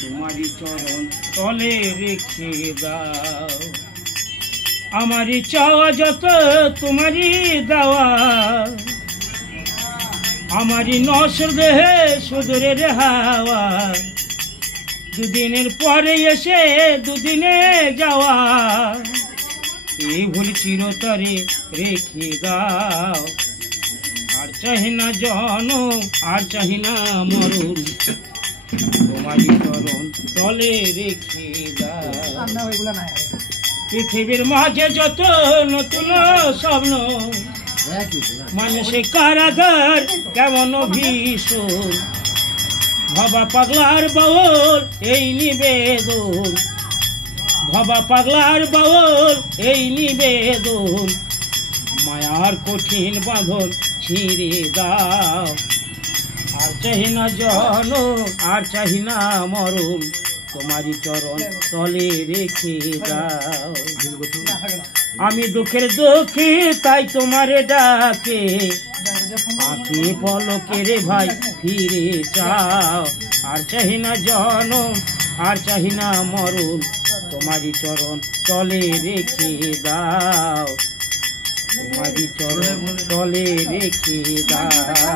তোমারি চরণ তলে রেখে দাও। আমারই চাওয়া যত তোমারই দেওয়া, আমারই নসর দেহে সুদূরের হাওয়া, দুদিনের পরে এসে দুদিনে যাওয়া, এই ভুল চিরতরে রেখে দাও। আর চাহি না জনম, আর চাহি না মরণ, তোমারই চরণ তলে রেখে দাও। পৃথিবীর মাঝে যত নতুন স্বপ্ন, মানুষে কারাগার কেমন ভীষণ, ভবা পাগলার বাউল এই নিবেদন, ভবা পাগলার বাউল এই নিবেদন, মায়ার কঠিন বাঁধন ছিঁড়ে দাও। আর চাহি না জনম, আর চাহি না মরণ, তোমারই চরণ তলে রেখে দাও। আমি দুঃখের দুঃখী তাই তোমারে ডাকে, আঁখি পলকে রে ভাই ফিরে চাও। আর চাহি না জনম, আর চাহি না মরণ, তোমারই চরণ তলে রেখে দাও। তোমারই চরণ তলে রেখে দাও।